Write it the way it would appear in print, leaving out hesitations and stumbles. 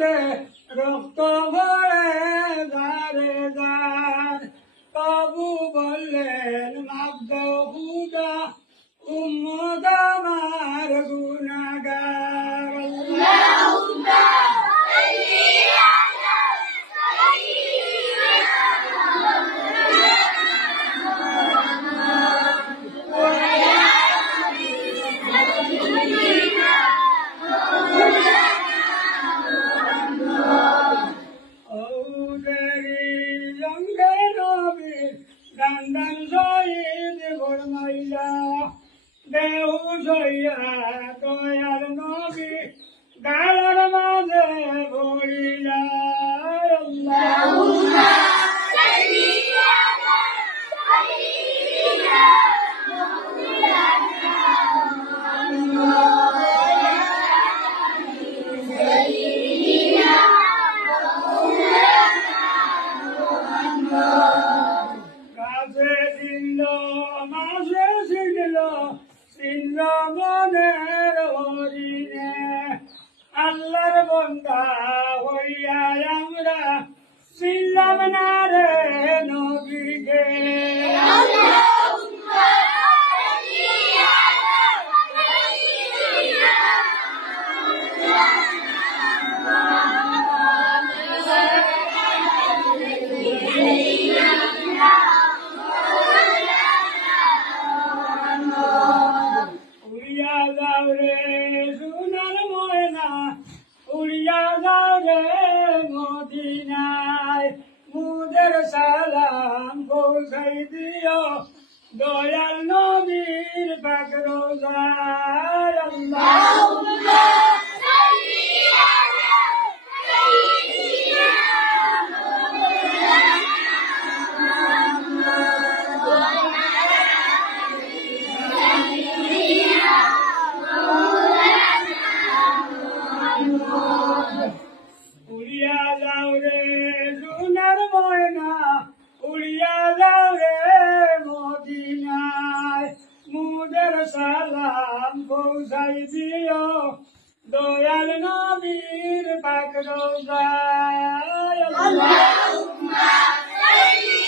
উম্মতে রক্ত ভরে দারে দার তবু বললেন মাব্দ খুদা উম্মত আমার গুনাহগার আল্লাহুম্মা Dandan şahid vurmayla Dehu şoya doyar nabi Galar maze vurila Allahumma salli ala sayyidina মনের হরিণে আল্লাহর বন্দা হইয়া আমরা ছিলাম না রে নবীকে উড়িয়া যাও রে মদিনায় মুদের সালাম পৌঁছাই দিও দয়াল নবীর পাক রোজায় আল্লাহুম্মা সাল্লি আলা সাইয়্যিদিনা উড়িয়া যাও রে সোনার ময়না উড়িয়া যাও রে মদিনায় মুদের সালাম পৌঁছাই দিও দয়াল নবীর পাক রোজায় আল্লাহুম্মা সাল্লি